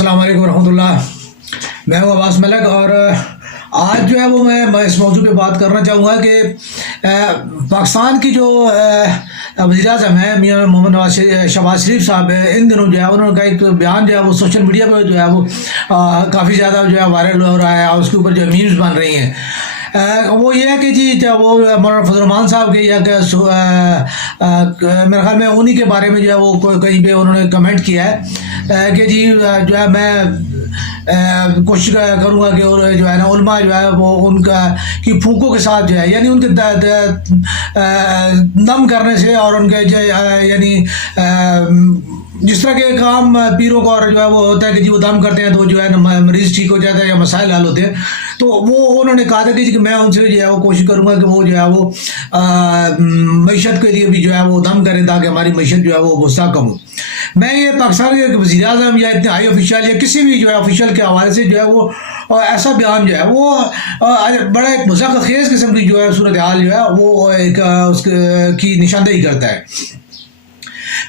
السلام علیکم ورحمۃ اللہ. میں ہوں عباس ملک اور آج جو ہے وہ میں اس موضوع پہ بات کرنا چاہوں گا کہ پاکستان کی جو وزیر اعظم ہیں میاں محمد شہباز شریف صاحب ہیں، ان دنوں جو ہے انہوں نے کا ایک بیان جو ہے وہ سوشل میڈیا پہ جو ہے وہ کافی زیادہ جو ہے وائرل ہو رہا ہے اور اس کے اوپر جو ہے میمز بن رہی ہیں. وہ یہ ہے کہ جی وہ مولانا فضل الرحمان صاحب کے یا میرے خیال میں انہی کے بارے میں جو ہے وہ کہیں پہ انہوں نے کمنٹ کیا ہے کہ جی جو ہے میں کوشش کروں گا کہ جو ہے نا علماء جو ہے وہ ان کا کی پھونکوں کے ساتھ جو ہے یعنی ان کے دم کرنے سے اور ان کے یعنی جس طرح کے کام پیروں کو اور جو ہے وہ ہوتا ہے کہ جی وہ دم کرتے ہیں تو جو ہے نا مریض ٹھیک ہو جاتا ہے یا مسائل حل ہوتے ہیں. تو وہ انہوں نے کہا تھا کہ میں ان سے جو ہے وہ کوشش کروں گا کہ وہ جو ہے وہ معیشت کے لیے بھی جو ہے وہ دم کریں تاکہ ہماری معیشت جو ہے وہ مستحکم ہو. میں یہ پاکستان کے وزیر اعظم یا اتنے ہائی آفیشیل یا کسی بھی جو ہے آفیشیل کے حوالے سے جو ہے وہ ایسا بیان جو ہے وہ بڑا ایک مذاق خیز قسم کی جو ہے صورتحال جو ہے وہ ایک اس کی نشاندہی کرتا ہے.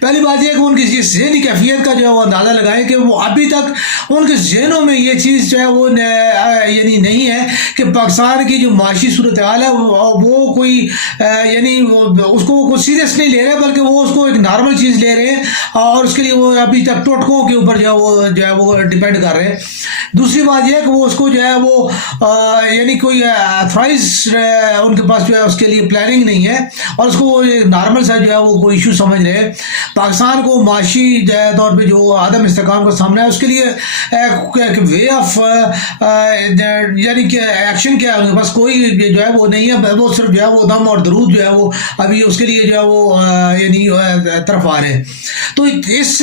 پہلی بات یہ کہ ان کی ذہنی کیفیت کا جو ہے وہ اندازہ لگائیں کہ وہ ابھی تک ان کے ذہنوں میں یہ چیز جو ہے وہ یعنی نہیں ہے کہ پاکستان کی جو معاشی صورتحال ہے وہ کوئی یعنی اس کو وہ سیریس نہیں لے رہے بلکہ وہ اس کو ایک نارمل چیز لے رہے ہیں اور اس کے لیے وہ ابھی تک ٹوٹکوں کے اوپر جو ہے وہ ڈپینڈ کر رہے ہیں. دوسری بات یہ ہے کہ وہ اس کو جو ہے وہ یعنی کوئی اتھرائز ان کے پاس جو ہے اس کے لیے پلاننگ نہیں ہے اور اس کو وہ نارمل سا جو ہے وہ کوئی ایشو سمجھ رہے ہیں. پاکستان کو معاشی طور پہ جو عدم استحکام کا سامنا ہے اس کے لیے وے آف یعنی کہ ایکشن کیا ہے بس کوئی جو ہے وہ نہیں ہے. وہ صرف جو ہے وہ دم اور درود جو ہے وہ ابھی اس کے لیے جو ہے وہ یعنی طرف آ رہے ہیں. تو اس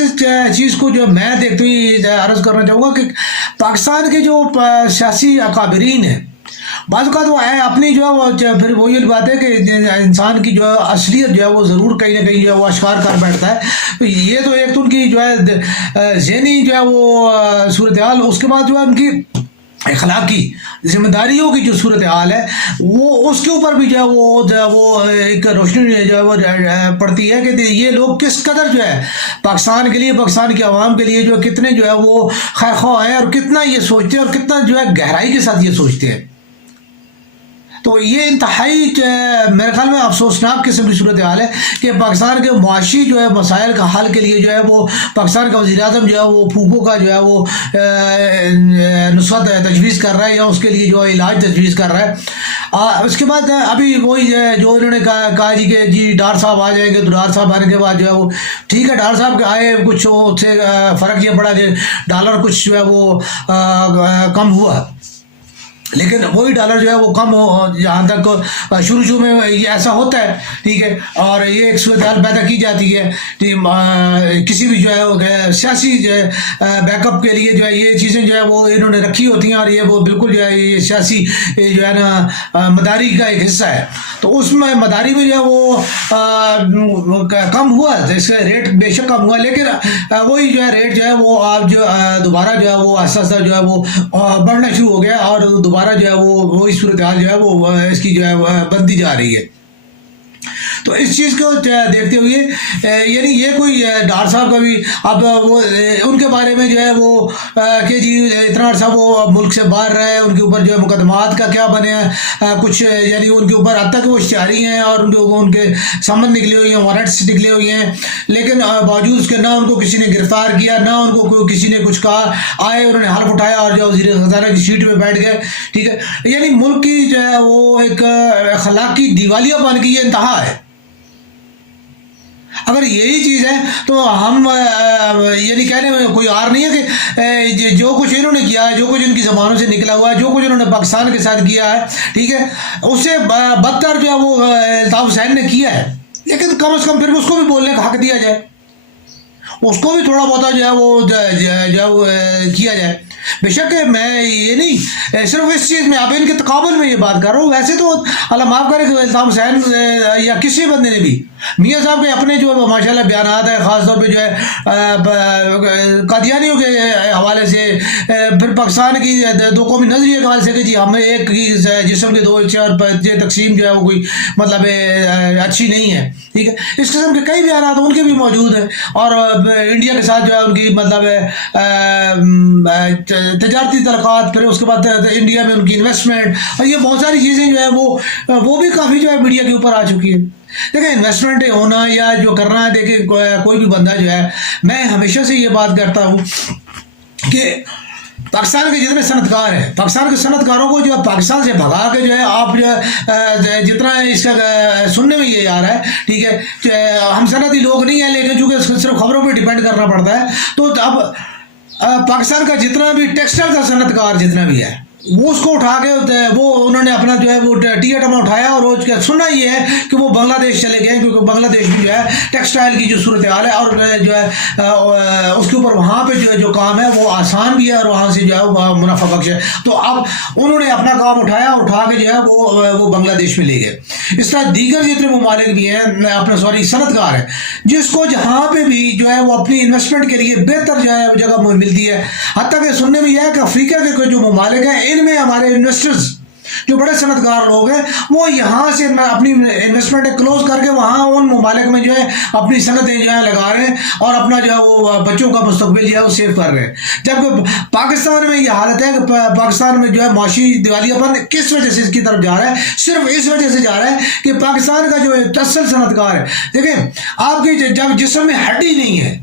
چیز کو جو میں دیکھتے ہوئے عرض کرنا چاہوں گا کہ پاکستان کے جو سیاسی اکابرین ہیں بعض اوقات وہ اپنی جو ہے وہ پھر وہی بات ہے کہ انسان کی جو ہے اصلیت جو ہے وہ ضرور کہیں نہ کہیں جو ہے وہ اشکار کر بیٹھتا ہے. یہ تو ایک تو ان کی جو ہے ذہنی جو ہے وہ صورتحال، اس کے بعد جو ہے ان کی اخلاقی ذمہ داریوں کی جو صورتحال ہے وہ اس کے اوپر بھی جو ہے وہ ایک روشنی جو ہے وہ پڑتی ہے کہ یہ لوگ کس قدر جو ہے پاکستان کے لیے پاکستان کی عوام کے لیے جو کتنے جو ہے وہ خیر خواہ ہیں اور کتنا یہ سوچتے ہیں اور کتنا جو ہے گہرائی کے ساتھ یہ سوچتے ہیں. تو یہ انتہائی میرے خیال میں افسوسناک قسم کی صورتحال ہے کہ پاکستان کے معاشی جو ہے مسائل کا حل کے لیے جو ہے وہ پاکستان کا وزیر اعظم جو ہے وہ پھوکوں کا جو ہے وہ نسخت تجویز کر رہا ہے یا اس کے لیے جو ہے علاج تجویز کر رہا ہے. اس کے بعد ابھی وہی جو انہوں نے کہا جی کہ جی ڈاکٹر صاحب آ جائیں گے تو ڈاکٹر صاحب آنے کے بعد جو ہے وہ ٹھیک ہے ڈاکٹر صاحب کے آئے کچھ اس سے فرق یہ پڑا کہ ڈالر کچھ جو ہے وہ کم ہوا لیکن وہی ڈالر جو ہے وہ کم ہو جہاں تک شروع میں ایسا ہوتا ہے ٹھیک ہے اور یہ ایک صورتحال پیدا کی جاتی ہے کسی بھی جو ہے سیاسی جو ہے بیک اپ کے لیے جو ہے یہ چیزیں جو ہے وہ انہوں نے رکھی ہوتی ہیں اور یہ وہ بالکل جو ہے یہ سیاسی جو ہے نا مداری کا ایک حصہ ہے. تو اس میں مداری میں جو ہے وہ کم ہوا اس کا ریٹ بے شک کم ہوا لیکن وہی جو ہے ریٹ جو ہے وہ آپ جو دوبارہ جو ہے وہ آہستہ آہستہ جو ہے وہ بڑھنا شروع ہو گیا اور دوبارہ جو ہے وہ وہی صورتحال جو ہے وہ اس کی جو ہے بنتی جا رہی ہے. تو اس چیز کو دیکھتے ہوئے یعنی یہ کوئی ڈاکٹر صاحب کا بھی اب وہ ان کے بارے میں جو ہے وہ کہ جی اتنا عرصہ وہ ملک سے باہر رہے ان کے اوپر جو ہے مقدمات کا کیا بنے کچھ یعنی ان کے اوپر اب تک وہ اشتہاری ہیں اور ان کے سمن نکلے ہوئے ہیں وارنٹس نکلے ہوئے ہیں لیکن باوجود اس کے نہ ان کو کسی نے گرفتار کیا نہ ان کو کسی نے کچھ کہا. آئے انہوں نے حلف اٹھایا اور جو وزیر خزانہ کی سیٹ پہ بیٹھ گئے ٹھیک ہے. یعنی ملک کی جو ہے وہ ایک اخلاقی دیوالیہ پن کی یہ انتہا ہے. اگر یہی چیز ہے تو ہم یعنی کہنے میں کوئی اور نہیں ہے کہ جو کچھ انہوں نے کیا ہے جو کچھ ان کی زبانوں سے نکلا ہوا ہے جو کچھ انہوں نے پاکستان کے ساتھ کیا ہے ٹھیک ہے اس سے بدتر جو ہے وہ الطاف حسین نے کیا ہے لیکن کم از کم پھر اس کو بھی بولنے کا حق دیا جائے اس کو بھی تھوڑا بہت جو ہے وہ کیا جائے. بے شک میں یہ نہیں صرف اس چیز میں آپ ان کے تقابل میں یہ بات کر رہا ہوں. ویسے تو اللہ معاف کرے کہ الطاف حسین یا کسی بندے نے بھی میاں صاحب کے اپنے جو ماشاء اللہ بیانات ہیں خاص طور پہ جو ہے قادیانیوں کے حوالے سے پھر پاکستان کی دو قومی نظریے کے حوالے سے کہ جی ہمیں ایک جسم کے دو چار تقسیم جو ہے وہ کوئی مطلب اچھی نہیں ہے ٹھیک ہے. اس قسم کے کئی بیانات ان کے بھی موجود ہیں اور انڈیا کے ساتھ جو ہے ان کی مطلب تجارتی تعلقات، پھر اس کے بعد انڈیا میں ان کی انویسٹمنٹ، اور یہ بہت ساری چیزیں جو ہے وہ بھی کافی جو ہے میڈیا کے اوپر آ چکی ہے. دیکھیں انویسٹمنٹ ہونا یا جو کرنا ہے، دیکھیں کوئی بھی بندہ جو ہے، میں ہمیشہ سے یہ بات کرتا ہوں کہ پاکستان کے جتنے صنعت کار ہیں، پاکستان کے صنعت کاروں کو جو ہے پاکستان سے بھگا کے جو ہے آپ جو ہے جتنا اس کا سننے میں یہ آ رہا ہے، ٹھیک ہے، کہ ہم صنعتی لوگ نہیں ہیں لیکن چونکہ صرف خبروں پہ ڈیپینڈ کرنا پڑتا ہے، تو اب پاکستان کا جتنا بھی ٹیکسٹائل کا صنعت کار جتنا بھی ہے، وہ اس کو اٹھا کے وہ انہوں نے اپنا جو ہے وہ ٹکٹ اٹھایا، اور روز کا سننا یہ ہے کہ وہ بنگلہ دیش چلے گئے، کیونکہ بنگلہ دیش میں جو ہے ٹیکسٹائل کی جو صورتحال ہے، اور جو ہے اس کے اوپر وہاں پہ جو کام ہے وہ آسان بھی ہے، اور وہاں سے جو ہے وہ منافع بخش ہے. تو اب انہوں نے اپنا کام اٹھا کے جو ہے وہ بنگلہ دیش میں لے گئے. اس طرح دیگر جتنے ممالک بھی ہیں اپنا صنعت کار ہیں، جس کو جہاں پہ بھی جو ہے وہ اپنی انویسٹمنٹ کے لیے بہتر جو ہے جگہ ملتی ہے. حتیٰ کہ سننے میں یہ ہے کہ افریقہ کے جو ممالک ہیں، ان میں ہمارے انویسٹرز جو بڑے صنعت کار لوگ ہیں، وہ یہاں سے اپنی انویسٹمنٹ کلوز کر کے وہاں ان ممالک میں جو ہے اپنی صنعتیں جو ہے لگا رہے ہیں، اور اپنا جو ہے وہ بچوں کا مستقبل جو ہے وہ سیو کر رہے ہیں. جبکہ پاکستان میں یہ حالت ہے کہ پاکستان میں جو ہے معاشی دیوالیہ پن کس وجہ سے اس کی طرف جا رہا ہے؟ صرف اس وجہ سے جا رہا ہے کہ پاکستان کا جو اصل صنعت کار ہے، دیکھیں آپ کے جب جسم میں ہڈی نہیں ہے،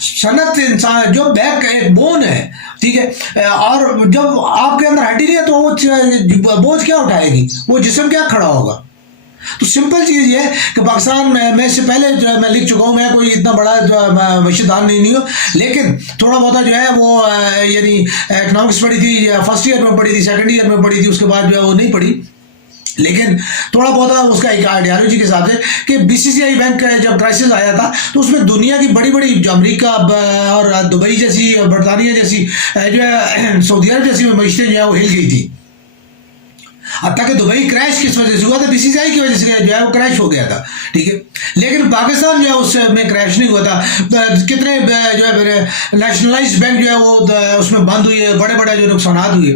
صنعت انسان جو بیک ایک بون ہے، ٹھیک ہے، اور جب آپ کے اندر ہڈی نہیں ہے تو وہ بوجھ کیا اٹھائے گی، وہ جسم کیا کھڑا ہوگا؟ تو سمپل چیز یہ ہے کہ پاکستان میں اس سے پہلے جو میں لکھ چکا ہوں، میں کوئی اتنا بڑا معیشتدان نہیں ہوں، لیکن تھوڑا بہت جو ہے وہ یعنی اکنامکس پڑھی تھی، فرسٹ ایئر میں پڑھی تھی، سیکنڈ ایئر میں پڑھی تھی، اس کے بعد جو ہے وہ نہیں پڑھی، لیکن تھوڑا بہت اس کا ایک آئیڈیالوجی کے ساتھ ہے کہ B C C I bank کا جب کرائسس آیا تھا تو اس میں دنیا کی بڑی جو امریکہ اور دبئی جیسی، برطانیہ جیسی، جو ہے سعودی عرب جیسی معیشتیں جو ہے وہ ہل گئی تھی. حتیٰ کہ دبئی کریش کس وجہ سے ہوا تھا؟ بی سی سی آئی کی وجہ سے جو ہے وہ کریش ہو گیا تھا، ٹھیک ہے. لیکن پاکستان جو ہے اس میں کریش نہیں ہوا تھا. کتنے جو ہے نیشنلائز بینک جو ہے وہ اس میں بند ہوئے، بڑے جو نقصانات ہوئے،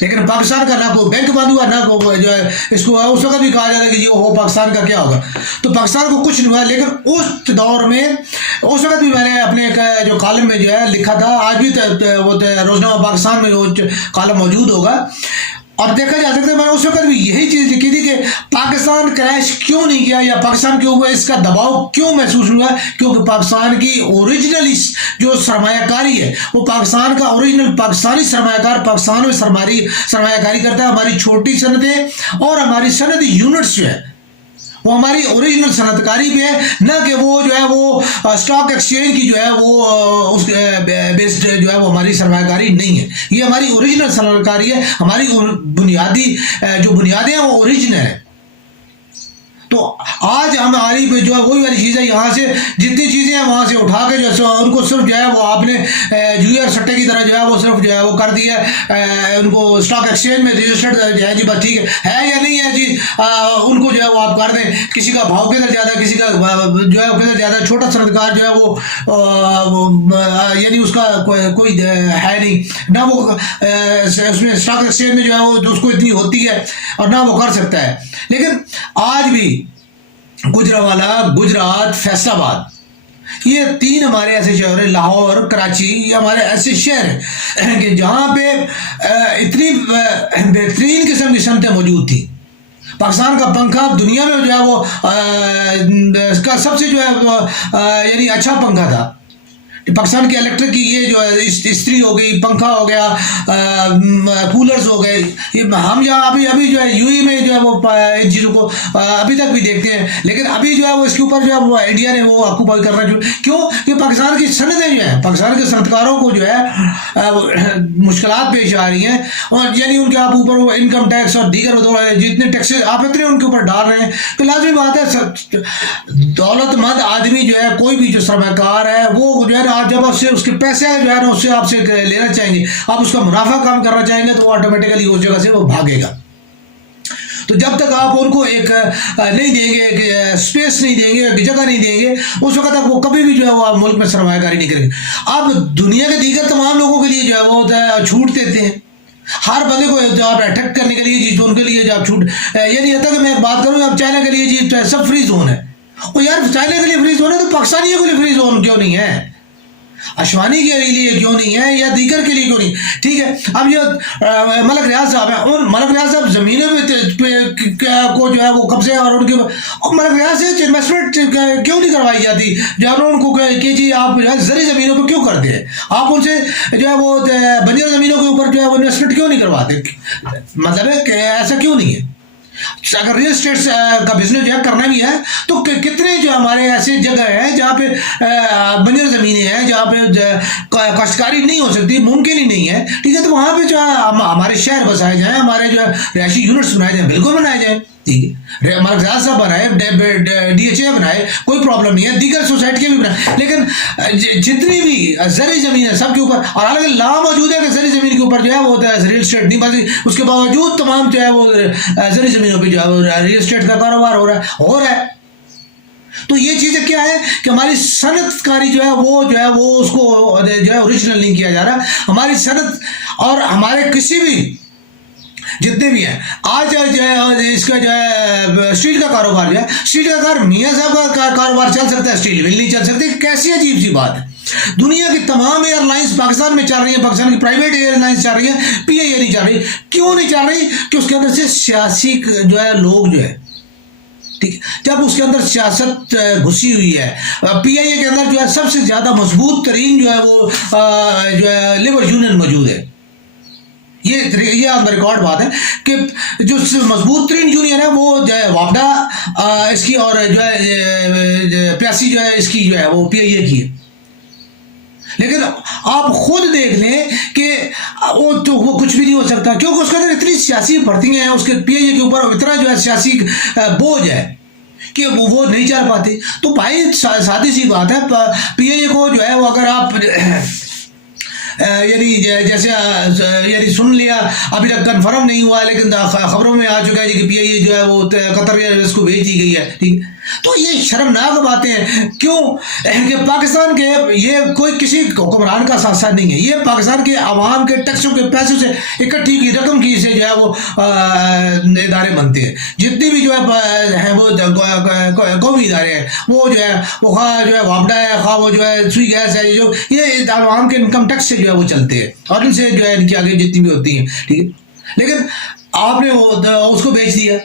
لیکن پاکستان کا نہ کوئی بینک بند ہوا، نہ کوئی جو ہے اس کو اس وقت بھی کہا جاتا ہے کہ جی وہ پاکستان کا کیا ہوگا. تو پاکستان کو کچھ نہیں ہوا. لیکن اس دور میں، اس وقت بھی میں نے اپنے ایک جو کالم میں جو ہے لکھا تھا، آج بھی وہ روزنامہ پاکستان میں وہ کالم موجود ہوگا، اور دیکھا جا سکتا ہے میں نے اس وقت بھی یہی چیز لکھی تھی کہ پاکستان کریش کیوں نہیں کیا، یا پاکستان کے اوپر اس کا دباؤ کیوں محسوس ہوا؟ کیونکہ پاکستان کی اوریجنل جو سرمایہ کاری ہے، وہ پاکستان کا اوریجنل پاکستانی سرمایہ کار پاکستان میں سرمایہ کاری کرتا ہے. ہماری چھوٹی صنعتیں اور ہماری صنعتی یونٹس جو ہے وہ ہماری اوریجنل صنعت کاری پہ ہے، نہ کہ وہ جو ہے وہ اسٹاک ایکسچینج کی جو ہے وہ اس بیسڈ جو ہے وہ ہماری سرمایہ کاری نہیں ہے. یہ ہماری اوریجنل صنعت کاری ہے، ہماری بنیادی جو بنیادیں ہیں وہ اوریجنل ہے. تو آج ہماری پہ جو ہے وہی والی چیز ہے، یہاں سے جتنی چیزیں ہیں وہاں سے اٹھا کے جو ہے ان کو صرف جو ہے وہ آپ نے جوئر سٹے کی طرح جو ہے وہ صرف جو ہے وہ کر دیا ہے، ان کو اسٹاک ایکسچینج میں رجسٹرڈ جو ہے جی بس ٹھیک ہے یا نہیں ہے جی، ان کو جو ہے وہ آپ کر دیں. کسی کا بھاؤ کدھر زیادہ، کسی کا جو ہے کدھر زیادہ، چھوٹا صنعت کار جو ہے وہ یعنی اس کا کوئی ہے نہیں، نہ وہ اس میں اسٹاک ایکسچینج میں جو ہے وہ اس کو اتنی ہوتی ہے اور نہ وہ کر سکتا ہے. لیکن آج بھی گجرانوالہ، گجرات، فیصل آباد، یہ تین ہمارے ایسے شہر ہیں، لاہور، کراچی، یہ ہمارے ایسے شہر ہیں کہ جہاں پہ اتنی بہترین قسم کی صنعتیں موجود تھیں. پاکستان کا پنکھا دنیا میں جو ہے وہ اس کا سب سے جو ہے یعنی اچھا پنکھا تھا. پاکستان کے الیکٹرک کی یہ جو ہے استری ہو گئی، پنکھا ہو گیا، کولرز ہو گئے، یہ ہم یہاں ابھی جو ہے یو ای میں جو ہے وہ ان چیزوں کو ابھی تک بھی دیکھتے ہیں. لیکن ابھی جو ہے وہ اس کے اوپر جو ہے وہ انڈیا نے وہ آکوپائی کرنا کیوں کہ پاکستان کی صنعتیں جو ہیں، پاکستان کے صنعت کاروں کو جو ہے مشکلات پیش آ رہی ہیں، اور یعنی ان کے آپ اوپر وہ انکم ٹیکس اور دیگر جتنے ٹیکسز آپ اتنے ان کے اوپر ڈال رہے ہیں. تو لازمی بات ہے دولت مند آدمی جو ہے، کوئی بھی جو سرمایہ کار ہے، وہ جو ہے آپ جب آپ سے اس کے پیسے جو ہے نا اس سے آپ سے لینا چاہیں گے، آپ اس کا منافع کام کرنا چاہیں گے، تو وہ آٹومیٹیکلی اس جگہ سے وہ بھاگے گا. تو جب تک آپ ان کو ایک نہیں دیں گے، ایک اسپیس نہیں دیں گے، ایک جگہ نہیں دیں گے، اس وقت تک وہ کبھی بھی جو ہے وہ ملک میں سرمایہ کاری نہیں کریں گے. آپ دنیا کے دیگر تمام لوگوں کے لیے جو ہے وہ چھوٹ دیتے ہیں، ہر بندے کو جو آپ اٹیک کرنے کے لیے جی، تو ان کے لیے جو آپ چھوٹ، یعنی حتیٰ کہ میں بات کروں اب چائنا کے لیے جی سب فری زون ہے. وہ یار چائنا کے لیے فری زون ہے تو پاکستانیوں کے لیے فری زون کیوں نہیں ہے؟ اشوانی کے لیے کیوں نہیں ہے یا دیگر کے لیے کیوں نہیں؟ ٹھیک ہے، اب یہ ملک ریاض صاحب ہیں، اور ملک ریاض صاحب زمینوں کو جو ہے وہ قبضے اور ان کے ملک ریاض سے انویسٹمنٹ کیوں نہیں کروائی جاتی؟ جب ان کو کہ جی آپ جو ہے زرعی زمینوں پہ کیوں کرتے ہیں؟ آپ ان سے جو ہے وہ بنجر زمینوں کے اوپر جو ہے وہ انویسٹمنٹ کیوں نہیں کرواتے؟ مطلب ہے کہ ایسا کیوں نہیں ہے؟ اگر ریل اسٹیٹ کا بزنس جو ہے کرنا بھی ہے تو کتنے جو ہمارے ایسے جگہ ہیں جہاں پہ بنجر زمینیں ہیں، جہاں پہ کاشتکاری نہیں ہو سکتی، ممکن ہی نہیں ہے، ٹھیک ہے، تو وہاں پہ جو ہے ہمارے شہر بسائے جائیں، ہمارے جو ہے رہائشی یونٹس بنائے جائیں، بالکل بنائے جائیں، ٹھیک ہے، ملک ریاض صاحب بنائے، ڈی ایچ اے بنائے، کوئی پرابلم نہیں ہے، دیگر سوسائٹی کے بھی بنائے، لیکن جتنی بھی زرعی زمین ہے سب کے اوپر، اور حالانکہ لا موجود ہے کہ زرعی زمین کے اوپر جو ہے وہ ریل اسٹیٹ نہیں بنتی، اس کے باوجود تمام جو ہے وہ زرعی زمینوں پہ جو ہے ریل اسٹیٹ کا کاروبار ہو رہا ہے۔ تو یہ چیزیں کیا ہے کہ ہماری صنعت کاری جو ہے وہ اس کو جو ہے اوریجنل نہیں کیا جا رہا، ہماری صنعت اور ہمارے کسی بھی جتنے بھی ہیں آج جو ہے اس کا جو ہے اسٹیل کا کاروبار جو ہے، اسٹیل کا میاں صاحب کا کاروبار چل سکتا ہے، اسٹیل مل نہیں چل سکتی، کیسی عجیب سی بات ہے۔ دنیا کی تمام ایئر لائنس پاکستان میں چل رہی ہیں، پاکستان کی پرائیویٹ ایئر لائنس چل رہی ہیں، پی آئی اے نہیں چل رہی، کیوں نہیں چل رہی؟ کہ اس کے اندر سے سیاسی جو ہے لوگ جو ہے، ٹھیک ہے، جب اس کے اندر سیاست گھسی ہوئی ہے، پی آئی اے کے اندر جو ہے سب سے زیادہ مضبوط ترین جو ہے وہ جو ہے لیبر یونین موجود ہے، یہ آپ ریکارڈ بات ہے کہ جو مضبوط ترین یونین ہے وہ جو ہے وابڈا اس کی، اور جو ہے پیاسی جو ہے اس کی جو ہے وہ پی آئی اے کی ہے، لیکن آپ خود دیکھ لیں کہ وہ کچھ بھی نہیں ہو سکتا، کیونکہ اس کے اندر اتنی سیاسی بھرتیاں ہیں، اس کے پی آئی اے کے اوپر اتنا جو ہے سیاسی بوجھ ہے کہ وہ نہیں چل پاتی۔ تو بھائی سادی سی بات ہے، پی آئی اے کو جو ہے وہ اگر آپ یعنی جیسے یعنی سن لیا، ابھی تک کنفرم نہیں ہوا لیکن خبروں میں آ چکا ہے کہ پی آئی اے جو ہے وہ قطر ایئرویز کو بھیج دی گئی ہے، ٹھیک، تو یہ شرمناک باتیں ہیں، کیوں کہ پاکستان کے یہ کوئی کسی حکمران کا ساتھ نہیں ہے، یہ پاکستان کے عوام کے ٹیکسوں کے پیسوں سے اکٹھی کی رقم کی سے جو ہے وہ ادارے بنتے ہیں، جتنی بھی جو ہے وہ قومی ادارے ہیں، وہ جو ہے وہ خواہ جو ہے وابڈا ہے، خواہ وہ جو ہے سوئی گیس ہے، جو یہ عوام کے انکم ٹیکس سے جو ہے وہ چلتے ہیں، اور ان سے جو ہے ان کی آگے جتنی بھی ہوتی ہیں، ٹھیک ہے، لیکن آپ نے اس کو بیچ دیا۔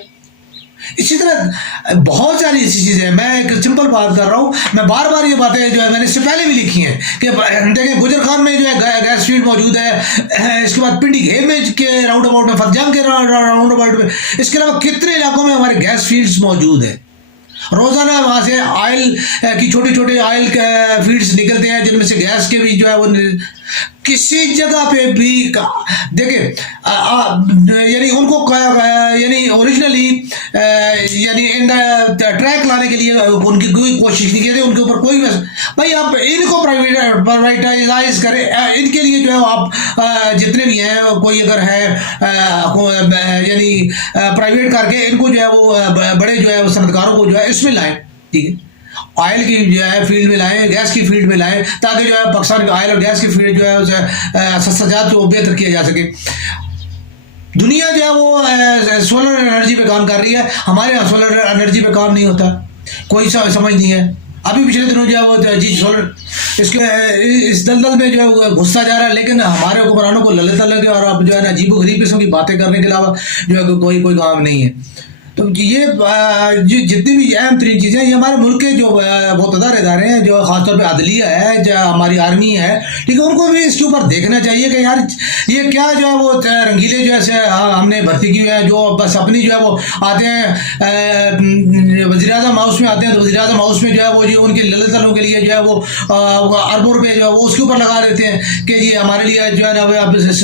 اسی طرح بہت ساری ایسی چیزیں ہیں، میں ایک سمپل بات کر رہا ہوں، میں بار بار یہ باتیں جو ہے میں نے اس سے پہلے بھی لکھی ہیں کہ دیکھیں گجر خان میں جو ہے گیس فیلڈ موجود ہے، اس کے بعد پنڈی گھیب میں کے راؤنڈ اباؤٹ میں، فتح کے راؤنڈ اباؤٹ میں، اس کے علاوہ کتنے علاقوں میں ہمارے گیس فیلڈز موجود ہیں، روزانہ وہاں سے آئل کی چھوٹے چھوٹے آئل فیلڈز نکلتے ہیں، جن میں سے گیس کے بھی جو ہے وہ کسی جگہ پہ بھی دیکھیں یعنی ان کو یعنی اوریجنلی یعنی ٹریک لانے کے لیے ان کی کوئی کوشش نہیں کی تھی، ان کے اوپر کوئی بھائی آپ ان کو پرائیویٹائز کریں، ان کے لیے جو ہے آپ جتنے بھی ہیں کوئی اگر ہے یعنی پرائیویٹ کر کے ان کو جو ہے وہ بڑے جو ہے صنعت کاروں کو جو ہے اس میں لائیں، ٹھیک ہے، آئل کی جو ہے فیلڈ میں لائیں، گیس کی فیلڈ میں لائیں، تاکہ جو ہے پاکستان کے آئل اور گیس کی فیلڈ جو ہے اسے سستا کو بہتر کیا جا سکے۔ دنیا جو ہے وہ سولر انرجی پہ کام کر رہی ہے، ہمارے یہاں سولر انرجی پہ کام نہیں ہوتا، کوئی سمجھ نہیں ہے، ابھی پچھلے دنوں جو ہے وہ جی سولر اس دلدل میں جو ہے وہ گھستا جا رہا ہے، لیکن ہمارے حکمرانوں کو للت لگے اور اب جو ہے نا عجیب و غریب قسم کی باتیں کرنے کے علاوہ جو ہے کوئی کام نہیں ہے۔ تو یہ جتنی بھی اہم ترین چیزیں یہ ہمارے ملک کے جو معتبر ادارے ہیں، جو خاص طور پہ عدلیہ ہے، جو ہماری آرمی ہے، ٹھیک ہے، ان کو بھی اس کے اوپر دیکھنا چاہیے کہ یار یہ کیا جو ہے وہ رنگیلے جو ہے ہم نے بھرتی کی ہوئے ہیں، جو بس اپنی جو ہے وہ آتے ہیں وزیر اعظم ہاؤس میں آتے ہیں، تو وزیر اعظم ہاؤس میں جو ہے وہ جو ان کے للتوں کے لیے جو ہے وہ اربوں روپے جو ہے وہ اس کے اوپر لگا دیتے ہیں کہ جی ہمارے لیے جو ہے نا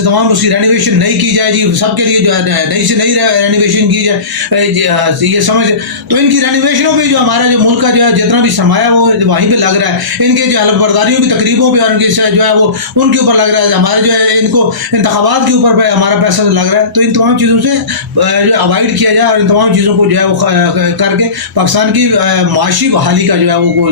تمام اس کی رینویشن نہیں کی جائے، جی سب کے لیے جو ہے نئی سے نئی رینویشن کی جائے، یہ سمجھ، تو ان کی رینویشنوں پہ جو ہمارا جو ملک کا جو ہے جتنا بھی سرمایہ وہ وہیں پہ لگ رہا ہے، ان کے جو حلف برداریوں کی تقریبوں پہ اور ان کی جو ہے وہ ان کے اوپر لگ رہا ہے، ہمارے جو ہے ان کو انتخابات کے اوپر پہ ہمارا پیسہ لگ رہا ہے، تو ان تمام چیزوں سے جو اوائڈ کیا جائے اور ان تمام چیزوں کو جو ہے وہ کر کے پاکستان کی معاشی بحالی کا جو ہے وہ